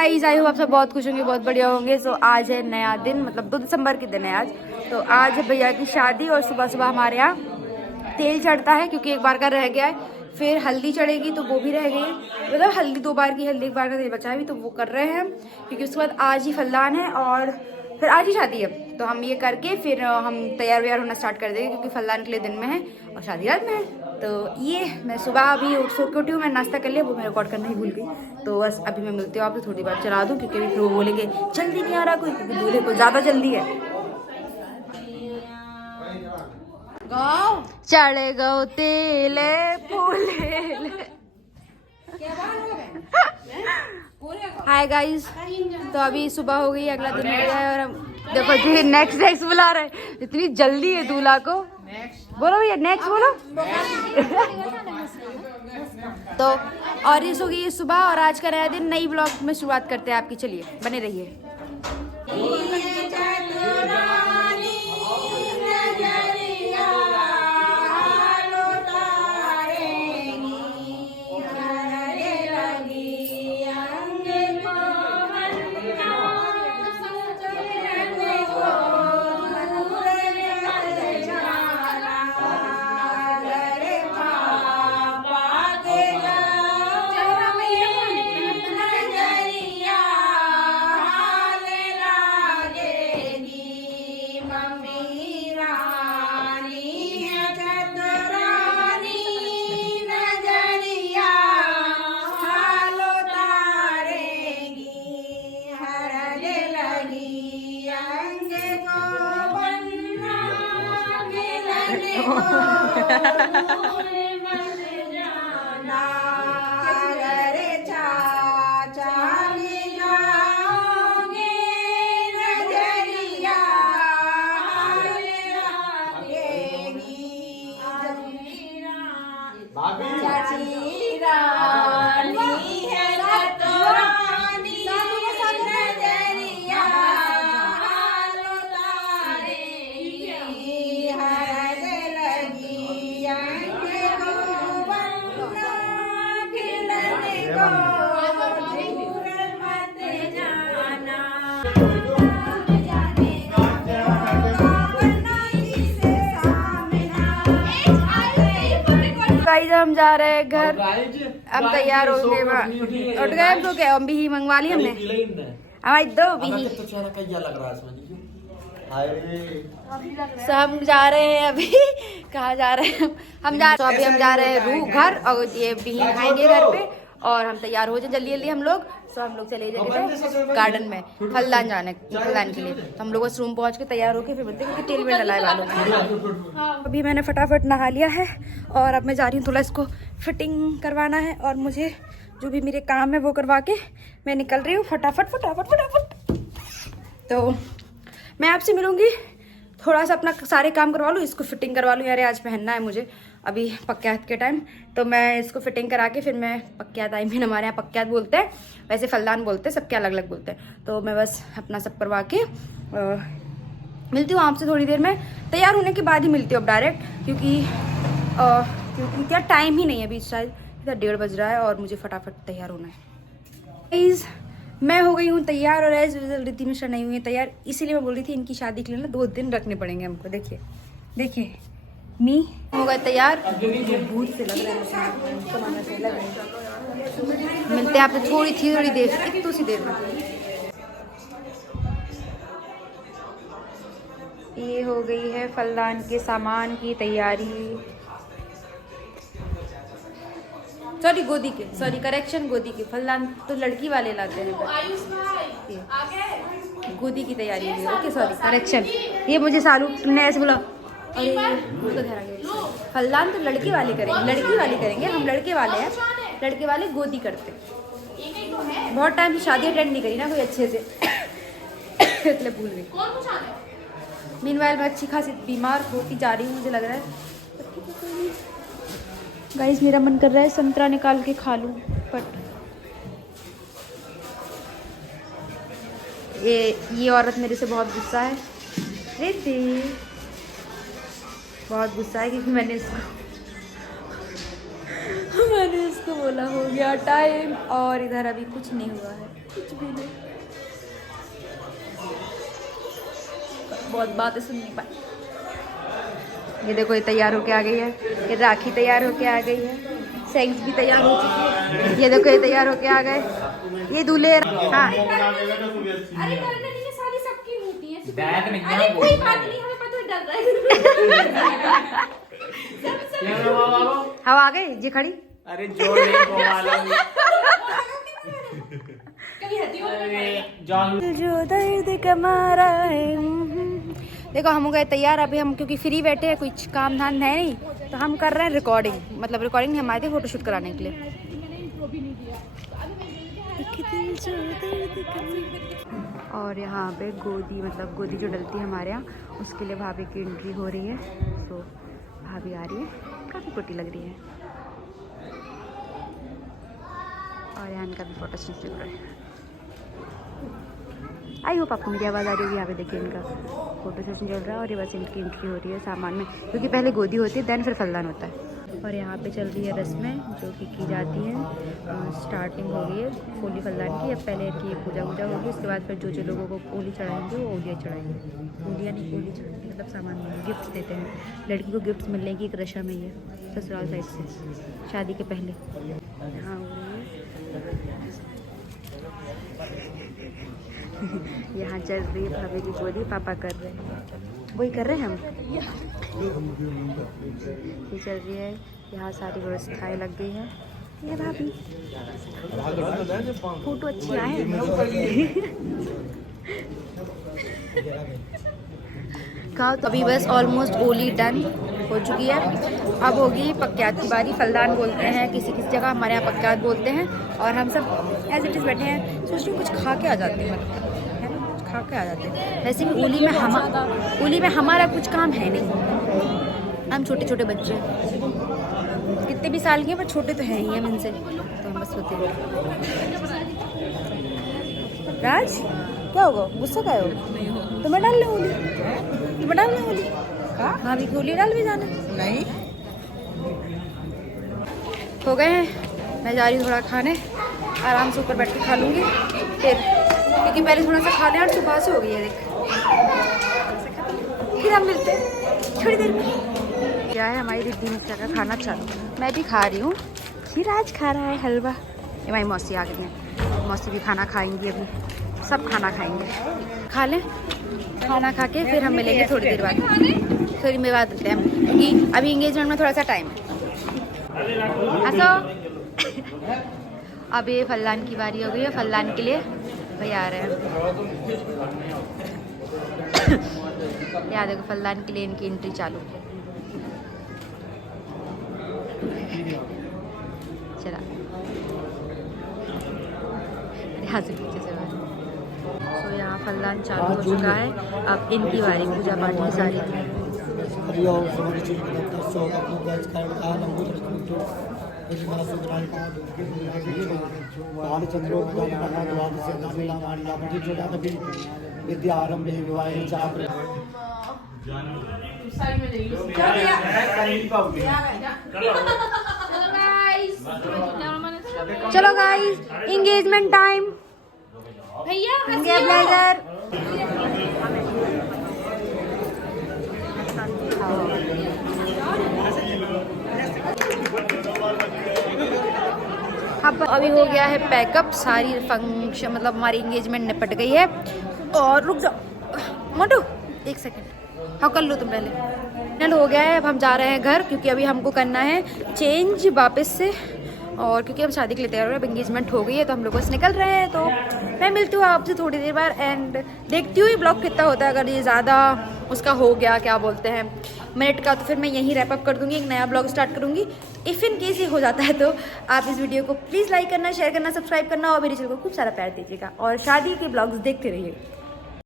Guys, I hope आप सब बहुत खुश होंगे, बहुत बढ़िया होंगे। सो आज है नया दिन, मतलब 2 दिसंबर के दिन है आज। तो आज है भैया की शादी और सुबह सुबह हमारे यहाँ तेल चढ़ता है क्योंकि एक बार का रह गया है। फिर हल्दी चढ़ेगी तो वो भी रह गई है, मतलब हल्दी 2 बार की, हल्दी 1 बार का तेल बचा है भी, तो वो कर रहे हैं हम क्योंकि उसके बाद आज ही फलदान है और फिर आज ही शादी है। तो हम ये करके फिर हम तैयार व्यार होना स्टार्ट कर देंगे क्योंकि फलदान के लिए दिन में है और शादी रात में है। तो ये मैं सुबह अभी सो के उठी हूँ, मैं नाश्ता कर लिया, वो मैं रिकॉर्ड करना ही भूल गई। तो बस अभी मैं मिलती हूँ आपसे, थोड़ी बार चला दूँ क्योंकि फिर वो बोलेंगे जल्दी नहीं आ रहा कोई, क्योंकि दूल्हे को ज़्यादा जल्दी है। चढ़े गो तेले फूले। हाय गाइस, तो अभी सुबह हो गई, अगला दिन हो गया है और हम देखो जी नेक्स्ट बुला रहे हैं। इतनी जल्दी है दूल्हा को, बोलो भैया नेक्स्ट बोलो। तो और ये सो गई है सुबह और आज का नया दिन, नई ब्लॉग में शुरुआत करते हैं आपकी। चलिए बने रहिए। हम जा रहे हैं घर, अब तैयार होंगे। उठ गए हम तो क्या, हम भी मंगवा ली हमने हमारी 2 भी। तो हम जा रहे हैं अभी, कहाँ जा रहे हैं हम जा रहे हैं रूह घर, और ये बिहीन खाएंगे घर पे और हम तैयार हो जाए जल्दी जल्दी हम लोग। तो हम लोग चले जाएंगे गार्डन में फलदान के लिए। तो हम लोग बस रूम पहुंच के तैयार होके फिर बोलते हैं कि तेल में डलाए वालों को। अभी मैंने फटाफट नहा लिया है और अब मैं जा रही हूँ, थोड़ा इसको फिटिंग करवाना है और मुझे जो भी मेरे काम है वो करवा के मैं निकल रही हूँ फटाफट। तो मैं आपसे मिलूँगी, थोड़ा सा अपना सारे काम करवा लूँ, इसको फिटिंग करवा लूँ। यार आज पहनना है मुझे अभी पक्क्यात के टाइम, तो मैं इसको फिटिंग करा के फिर मैं पक्क्यात, आई मीन हमारे यहाँ पक्क्यात बोलते हैं, वैसे फलदान बोलते हैं, सबके अलग अलग बोलते हैं। तो मैं बस अपना सब करवा के मिलती हूँ आपसे थोड़ी देर में। तैयार होने के बाद ही मिलती हूँ अब डायरेक्ट, क्योंकि क्या टाइम ही नहीं है अभी, शायद 1:30 बज रहा है और मुझे फटाफट तैयार होना है। प्लीज़ मैं हो गई हूँ तैयार और एज यूजुअल रिद्धि मिश्रा नहीं हुई है तैयार, इसीलिए मैं बोल रही थी इनकी शादी के लिए ना 2 दिन रखने पड़ेंगे हमको। देखिए मी हो गए तैयार, भूत से लग रहा है। मिलते हैं आपसे थोड़ी देर, कितनी सी देर में। ये हो गई है फलदान के सामान की तैयारी, गोदी के फलदान तो लड़की वाले लाते हैं, गोदी की तैयारी है। ओके सॉरी करेक्शन, ये मुझे सालू ने ऐसे बोला, अरे फलदान तो लड़की वाले करेंगे, हम लड़के वाले हैं, लड़के वाले गोदी करते। बहुत टाइम से शादी अटेंड नहीं करी ना कोई अच्छे से, इसलिए भूल गई। मीनवाइल मैं अच्छी खासी बीमार होती जा रही हूँ, मुझे लग रहा है। गाइस मेरा मन कर रहा है संतरा निकाल के खा लूँ, बट ये औरत मेरे से बहुत गुस्सा है, बहुत गुस्सा है क्योंकि मैंने इसको बोला हो गया टाइम और इधर अभी कुछ नहीं हुआ है। कुछ भी नहीं, बहुत बातें सुन नहीं पाई। ये देखो ये तैयार होके आ गई है, ये राखी तैयार होके आ गई है, सेंग्स भी तैयार हो चुकी है। ये देखो ये तैयार होके आ गए, ये दूल्हे। हाँ अरे कोई बात नहीं, हमें पता डर रहा है। हवा आ गई जी खड़ी। अरे जोर नहीं जो दर्द कमारा है। देखो हम हो गए तैयार अभी हम, क्योंकि फ्री बैठे हैं, कुछ काम धाम है नहीं, तो हम कर रहे हैं रिकॉर्डिंग। मतलब रिकॉर्डिंग नहीं, हम आए थे फोटोशूट कराने के लिए। और यहाँ पे गोदी, मतलब गोदी जो डलती है हमारे यहाँ, उसके लिए भाभी की एंट्री हो रही है। तो भाभी आ रही है, काफ़ी कुटी लग रही है। और यहाँ इनका भी फोटो शूट चल रहा है। आई होप आपको मेरी आवाज़ आ रही होगी। यहाँ पे देखिए इनका फोटो सेशन चल रहा है और ये बस इनकी एंट्री हो रही है सामान में, क्योंकि पहले गोदी होती है देन फिर फलदान होता है। और यहाँ पे चल रही है रस्में जो कि की जाती हैं। स्टार्टिंग हो गई है होली फलदान की। अब पहले की पूजा होगी, उसके बाद फिर जो लोगों को ओली चढ़ाएंगे वो ओलियाँ चढ़ाएंगे। ओलियाँ नहीं, ओली चढ़ाएंगे मतलब सामान में गिफ्ट्स देते हैं। लड़की को गिफ्ट्स मिलने की एक रस्म है ये, ससुराल साइड से शादी के पहले। हाँ हो रही है। यहाँ चल रही है भाभी की गोदी, पापा कर रहे हैं, वही कर रहे हैं हम। ये चल रही है, यहाँ सारी व्यवस्थाएं लग गई हैं। ये भाभी फोटो अच्छी आए। कहा तो अभी बस ऑलमोस्ट ओली डन हो चुकी है। अब होगी पक्क्यात की बारी। फलदान बोलते हैं किसी किसी जगह, हमारे यहाँ पक्क्यात बोलते हैं। और हम सब एज इट इज़ बैठे हैं, सोच रही हूँ कुछ खा के आ जाते हैं, है ना, कुछ खा के आ जाते हैं। वैसे भी ओली में हमारा कुछ काम है नहीं, हम छोटे छोटे बच्चे हैं, कितने भी साल के हैं पर छोटे तो हैं ही हम इनसे, तो हम बस होते हैं। राज क्या होगा, गुस्सा क्या हो? तो मैं डाल ले ओली, तो मैं डाल ले ओली। भाभी की ओली डाल भी जाना नहीं। हो गए हैं, मैं जा रही हूँ थोड़ा खाने, आराम से ऊपर बैठ के खा लूँगी फिर, क्योंकि पहले थोड़ा सा खा लें और सुबह से हो गई है देख। फिर हम मिलते हैं थोड़ी देर में। क्या है हमारी रिद्धि मिश्रा का खाना चालू, मैं भी खा रही हूँ। फिर आज खा रहा है हलवा। ये हमारी मौसी आ गई हैं, मौसी भी खाना खाएंगी, अभी सब खाना खाएंगे। खा लें, खाना खा के फिर हम मिलेंगे थोड़ी देर बाद। थोड़ी देर बाद मिलते हैं, क्योंकि अभी इंगेजमेंट में थोड़ा सा टाइम है। असो अब ये फलदान की बारी हो गई है। फलदान के लिए भैया आ रहे हैं। याद देखो फलदान के लिए इनकी एंट्री चालू। चला यहाँ से पीछे से। तो यहाँ फलदान चालू हो चुका है, अब इनकी बारी। पूजा पाठ की सारी विद्या आरंभ विवाह। चलो गाइस, एंगेजमेंट टाइम। भैया ब्लेजर अब अभी हो गया है पैकअप। सारी फंक्शन मतलब हमारी एंगेजमेंट निपट गई है। और रुक जाओ मोटू, एक सेकंड। हाँ कर लो तुम पहले। हो गया है, अब हम जा रहे हैं घर, क्योंकि अभी हमको करना है चेंज वापस से। और क्योंकि हम शादी के लिए तैयार हो रहे हैं, एंगेजमेंट हो गई है तो हम लोग बस निकल रहे हैं। तो मैं मिलती हूँ आपसे थोड़ी देर बाद एंड देखती हूँ ये ब्लॉग कितना होता है। अगर ये ज़्यादा उसका हो गया क्या बोलते हैं मिनट का, तो फिर मैं यहीं रैप अप कर दूँगी, एक नया ब्लॉग स्टार्ट करूँगी। इफ़ इन केस ये हो जाता है तो आप इस वीडियो को प्लीज़ लाइक करना, शेयर करना, सब्सक्राइब करना और मेरे चैनल को खूब सारा प्यार दीजिएगा और शादी के ब्लॉग्स देखते रहिए।